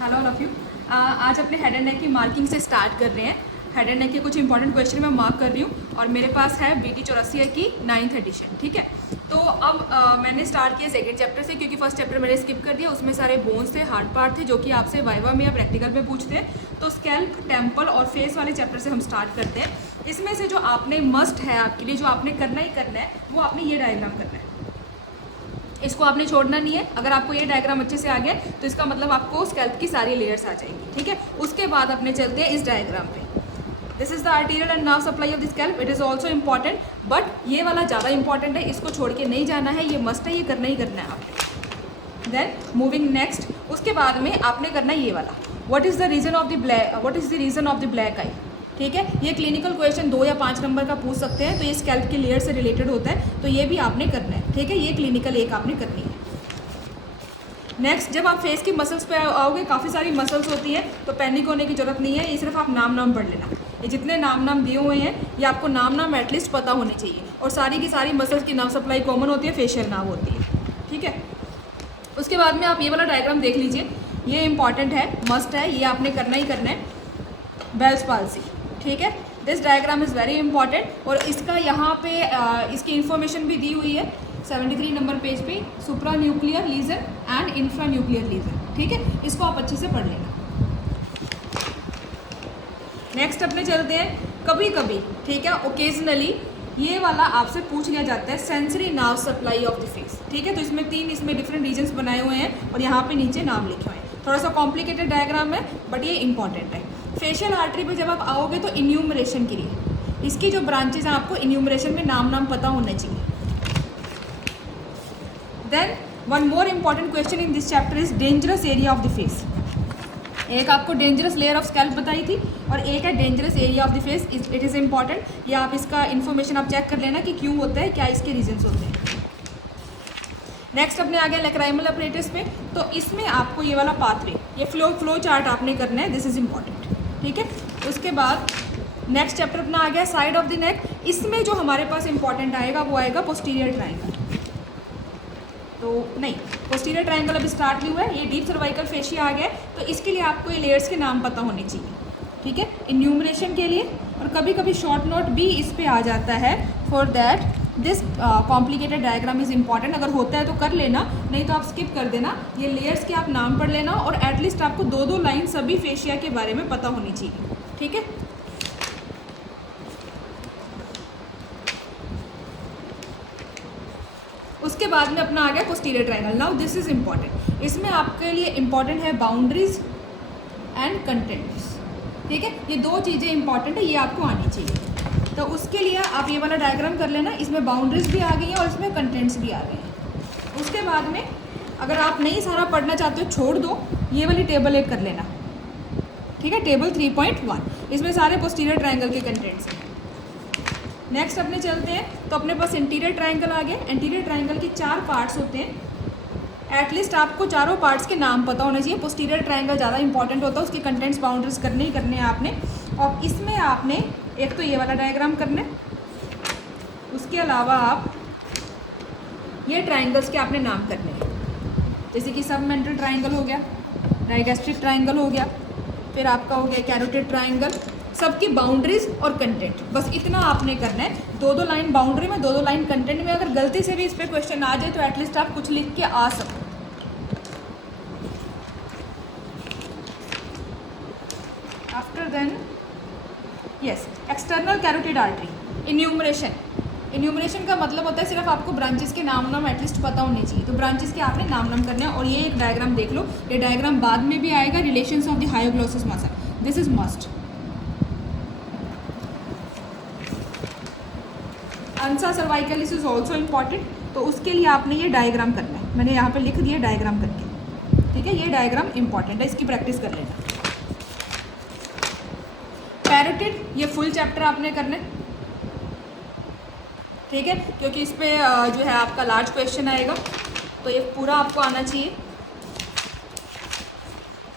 Hello all of you. आज अपने head and neck की मार्किंग से स्टार्ट कर रहे हैं। हेड एंड नेक के कुछ इंपॉर्टेंट क्वेश्चन मैं मार्क कर रही हूँ और मेरे पास है BT 84 की 9th एडिशन। ठीक है, तो अब मैंने स्टार्ट किया सेकंड चैप्टर से, क्योंकि फर्स्ट चैप्टर मैंने स्किप कर दिया। उसमें सारे बोन्स थे, हार्ड पार्ट थे, जो कि आपसे वाइवा में या प्रैक्टिकल में पूछते हैं। तो स्कैल्प, टेम्पल और फेस वाले चैप्टर से हम स्टार्ट करते हैं। इसमें से जो आपने मस्ट है आपके लिए, जो आपने करना ही करना है, वो आपने ये डायग्राम करना है। इसको आपने छोड़ना नहीं है। अगर आपको ये डायग्राम अच्छे से आ गया तो इसका मतलब आपको स्कैल्प की सारी लेयर्स आ जाएंगी। ठीक है, उसके बाद अपने चलते हैं इस डायग्राम पे। This is the arterial and nerve supply of the scalp. It is also important, but ये वाला ज़्यादा इंपॉर्टेंट है, इसको छोड़ के नहीं जाना है, ये मस्ट है, ये करना ही करना है आपने। देन मूविंग नेक्स्ट, उसके बाद में आपने करना है ये वाला, what is the reason of the black eye. ठीक है, ये क्लिनिकल क्वेश्चन 2 या 5 नंबर का पूछ सकते हैं, तो ये स्कैल्प की लेयर से रिलेटेड होता है, तो ये भी आपने करना है। ठीक है, ये क्लिनिकल एक आपने करनी है। नेक्स्ट, जब आप फेस की मसल्स पे आओगे, काफ़ी सारी मसल्स होती हैं, तो पैनिक होने की जरूरत नहीं है। ये सिर्फ आप नाम पढ़ लेना। ये जितने नाम दिए हुए हैं, ये आपको नाम एटलीस्ट पता होने चाहिए। और सारी की सारी मसल्स की नर्व सप्लाई कॉमन होती है, फेशियल नर्व होती है। ठीक है, उसके बाद में आप ये वाला डायग्राम देख लीजिए, ये इंपॉर्टेंट है, मस्ट है, ये आपने करना ही करना है। Bell's palsy. ठीक है, this diagram is very important, और इसका यहाँ पे इसकी इन्फॉर्मेशन भी दी हुई है 73 नंबर पेज पे, supra nuclear lesion and infra nuclear lesion. ठीक है, इसको आप अच्छे से पढ़ लेना। नेक्स्ट अपने चलते हैं कभी कभी, ठीक है, ओकेजनली ये वाला आपसे पूछ लिया जाता है, sensory nerve supply of the face. ठीक है, तो इसमें 3 इसमें डिफरेंट रीजन्स बनाए हुए हैं और यहाँ पे नीचे नाम लिखे हुए हैं। थोड़ा सा कॉम्प्लिकेटेड डायग्राम है, बट ये इंपॉर्टेंट है। फेशियल आर्टरी पे जब आप आओगे तो इन्यूमरेशन के लिए इसकी जो ब्रांचेज हैं, आपको इन्यूमरेशन में नाम पता होने चाहिए। Then one more important question in this chapter is dangerous area of the face. एक आपको डेंजरस लेयर ऑफ स्कैल्प बताई थी और एक है dangerous area of the face. It is important, ये आप इसका इन्फॉर्मेशन आप चेक कर लेना कि क्यों होता है, क्या इसके रीजंस होते हैं। नेक्स्ट अपने आ गया लैक्राइमल अपरेटस में, तो इसमें आपको ये वाला पाथवे, ये फ्लो चार्ट आपने करना है, दिस इज इम्पॉर्टेंट। ठीक है, उसके बाद नेक्स्ट चैप्टर अपना आ गया साइड ऑफ द नेक। इसमें जो हमारे पास इंपॉर्टेंट आएगा वो आएगा पोस्टीरियर ट्रायंगल। तो नहीं, पोस्टीरियर ट्रायंगल अभी स्टार्ट नहीं हुआ है, ये डीप सर्वाइकल फेशिया आ गया, तो इसके लिए आपको ये लेयर्स के नाम पता होने चाहिए। ठीक है, इन्यूमरेशन के लिए, और कभी कभी शॉर्ट नोट भी इस पे आ जाता है। For that this complicated diagram is important. अगर होता है तो कर लेना, नहीं तो आप स्किप कर देना। ये लेयर्स के आप नाम पढ़ लेना, और एटलीस्ट आपको 2-2 लाइन सभी फेशिया के बारे में पता होनी चाहिए। ठीक है, उसके बाद में अपना आ गया posterior triangle. Now this is important, इसमें आपके लिए इम्पॉर्टेंट है बाउंड्रीज एंड कंटेंट्स। ठीक है, ये 2 चीज़ें इंपॉर्टेंट है, ये आपको आनी चाहिए। तो उसके लिए आप ये वाला डायग्राम कर लेना, इसमें बाउंड्रीज भी आ गई हैं और इसमें कंटेंट्स भी आ गए हैं। उसके बाद में अगर आप नहीं सारा पढ़ना चाहते हो, छोड़ दो, ये वाली टेबल एक कर लेना। ठीक है, टेबल 3.1, इसमें सारे पोस्टीरियर ट्रायंगल के कंटेंट्स हैं। नेक्स्ट अपने चलते हैं, तो अपने पास इंटीरियर ट्रायंगल आ गया। इंटीरियर ट्रायंगल के 4 पार्ट्स होते हैं, एटलीस्ट आपको चारों पार्ट्स के नाम पता होने चाहिए। पोस्टीरियर ट्रायंगल ज़्यादा इंपॉर्टेंट होता है, उसके कंटेंट्स बाउंड्रीज करने ही करने हैं आपने। और इसमें आपने एक तो ये वाला डायग्राम करना है, उसके अलावा आप ये ट्रायंगल्स के आपने नाम करने हैं, जैसे कि सबमेंटल ट्रायंगल हो गया, डायगैस्ट्रिक ट्रायंगल हो गया, फिर आपका हो गया कैरोटिड ट्रायंगल। सबकी बाउंड्रीज और कंटेंट, बस इतना आपने करना है। 2-2 लाइन बाउंड्री में, 2-2 लाइन कंटेंट में। अगर गलती से भी इस पर क्वेश्चन आ जाए तो एटलीस्ट आप कुछ लिख के आ सको। After then yes, external carotid artery enumeration का मतलब होता है सिर्फ आपको ब्रांचेस के नाम एटलीस्ट पता होने चाहिए। तो ब्रांचेस के आपने नाम करने हैं। और ये एक डायग्राम देख लो, ये डायग्राम बाद में भी आएगा, relations of the hyoglossus muscle, this is must. Ansa cervical is also important, तो उसके लिए आपने ये डायग्राम करना है, मैंने यहाँ पे लिख दिया डायग्राम करके। ठीक है, ये डायग्राम इंपॉर्टेंट है, इसकी प्रैक्टिस कर लेना। पैरोटिड, ये फुल चैप्टर आपने करना है। ठीक है, क्योंकि इस पे जो है आपका लार्ज क्वेश्चन आएगा, तो ये पूरा आपको आना चाहिए।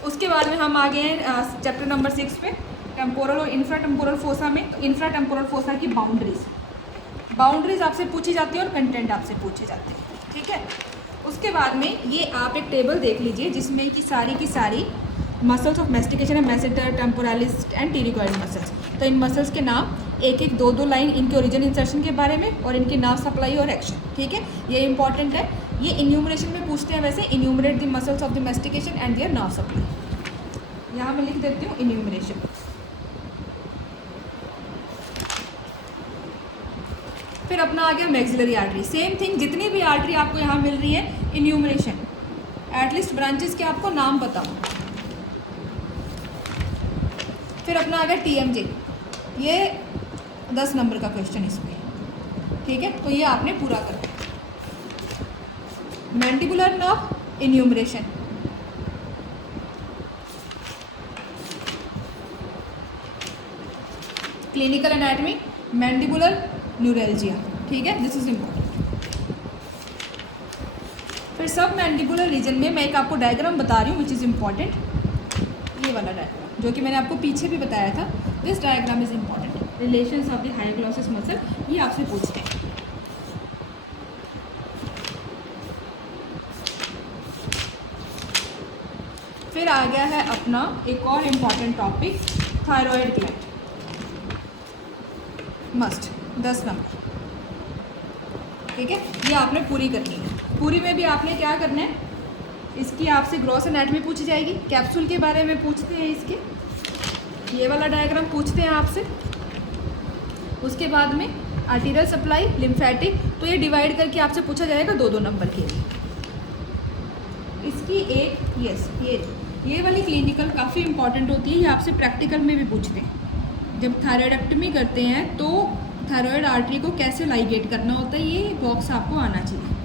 उसके बाद में हम आ गए हैं चैप्टर नंबर 6 पे, टेम्पोरल और इंफ्रा टेम्पोरल फोसा में। तो इंफ्रा टेम्पोरल फोसा की बाउंड्रीज आपसे पूछी जाती है और कंटेंट आपसे पूछे जाते हैं। ठीक है, उसके बाद में ये आप एक टेबल देख लीजिए जिसमें कि सारी मसल्स ऑफ मैस्टिकेशन है मैसेटर, टेम्पोरालिस एंड टीरिकॉइड मसल्स। तो इन मसल्स के नाम एक एक दो लाइन, इनके ओरिजिन इंसर्शन के बारे में और इनकी नाव सप्लाई और एक्शन, ठीक है, ये इंपॉर्टेंट है। ये इन्यूमरेशन में पूछते हैं वैसे, enumerate the muscles of the mastication and their nerve supply. यहाँ मैं लिख देती हूँ इन्यूमरेशन। फिर अपना आ गया मैक्सिलरी आर्टरी, सेम थिंग, जितनी भी आर्टरी आपको यहाँ मिल रही है इन्यूमरेशन, एटलीस्ट ब्रांचेस के आपको नाम बताओ। फिर अपना आ गया टीएमजे, ये 10 नंबर का क्वेश्चन इसमें, ठीक है, तो ये आपने पूरा करना है। Mandibular nerve enumeration, clinical anatomy mandibular neuralgia, ठीक है, दिस इज इम्पोर्टेंट। फिर सब मैंडिबुलर रीजन में मैं एक आपको डायग्राम बता रही हूँ विच इज़ इम्पॉर्टेंट, ये वाला डायग्राम जो कि मैंने आपको पीछे भी बताया था। This diagram is important, relations of the hyoglossus muscle, ये आपसे पूछते हैं। फिर आ गया है अपना एक और important topic, thyroid gland, must 10 number, ठीक है, ये आपने पूरी करनी है। पूरी में भी आपने क्या करना है, इसकी आपसे ग्रॉस एनाटॉमी पूछी जाएगी, कैप्सूल के बारे में पूछते हैं, इसके ये वाला डायग्राम पूछते हैं आपसे। उसके बाद में आर्टीरियल सप्लाई, लिम्फेटिक, तो ये डिवाइड करके आपसे पूछा जाएगा 2-2 नंबर के लिए। इसकी एक यस ये वाली क्लिनिकल काफ़ी इंपॉर्टेंट होती है, ये आपसे प्रैक्टिकल में भी पूछते हैं। जब थायराइडेक्टमी करते हैं तो थायराइड आर्टरी को कैसे लाइगेट करना होता है, ये बॉक्स आपको आना चाहिए।